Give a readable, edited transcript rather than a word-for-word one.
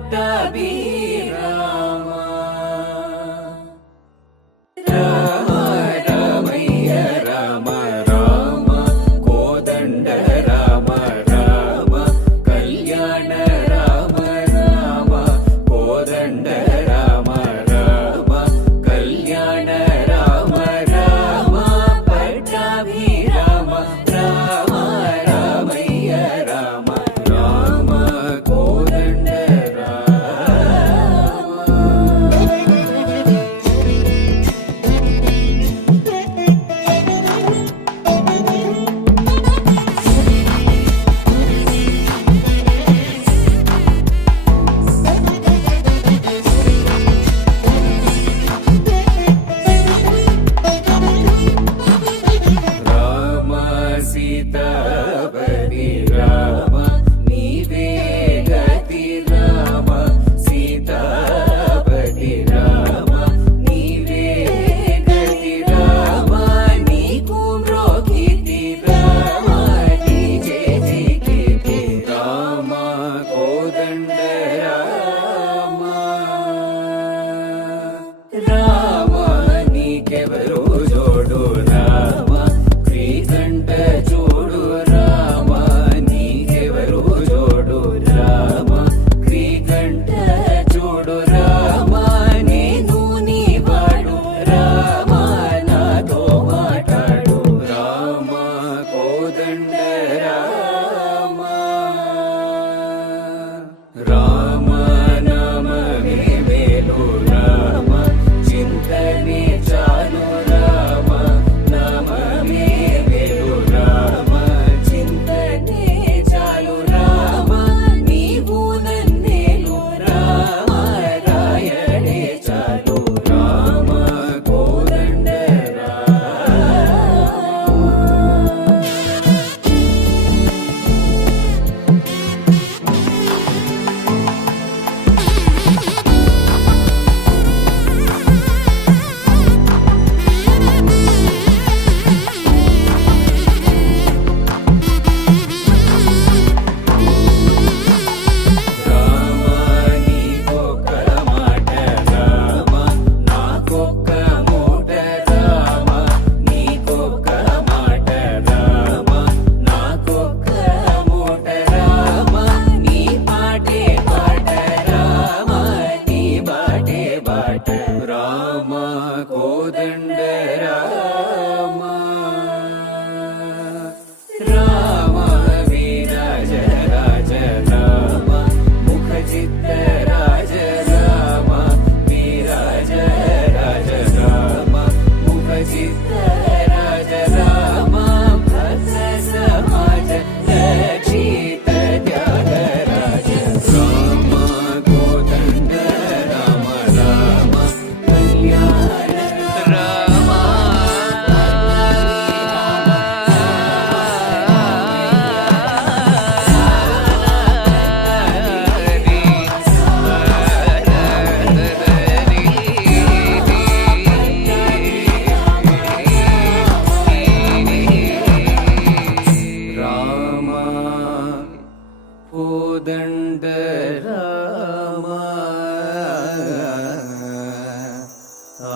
పట్టాభిరామ రామ రామయ్య రామ రామ కోదండ రామ రామ కళ్యాణ రామ రామ కోదండ రామ రామ కళ్యాణ రామ రామ పట్టాభిరామ రామ రామయ్య రామ రామ కోదండ రామ సీతాపతి రామ నీవే గతి రామ సీతాపతి రామ నీవే గతి రామ నీకు మ్రోకితి రామ నీ చేతికి రామ కోదండ రామ రామ నీకెవరు జోడు రామ శ్రీకంఠ చూడు రామ నీకెవరు జోడు రామ శ్రీకంఠ చూడు రామ నేను నీ వాడు రామ నాతో మాట్లాడు రామ కోదండ రామ రామ నామమే మేలు రామ చింతనే చాలు రామ నామమే మేలు రామ చింతనే చాలు రామ నీవు నన్నేలు రామ రాయడే చాలు రామ కోదండ రామ నీకొక్క మాట రామ నాకొక్క మూట రామ నీకొక్క మాట రామ నాకొక్క మూట రామ నీ పాటే పాట రామ నీ బాటే బాట రామ కోదండ రామ రామ వీరాజ రాజ రామ ముఖ చిత్త రాజ రామ వీరాజ రాజ రామ ముఖ చిత్త రాజ రామ భక్త సమాజ రక్షిత త్యాగ రాజ రామ కోదండ రామ రామ కళ్యాణ రామ రామ కోదండ రామ ఆ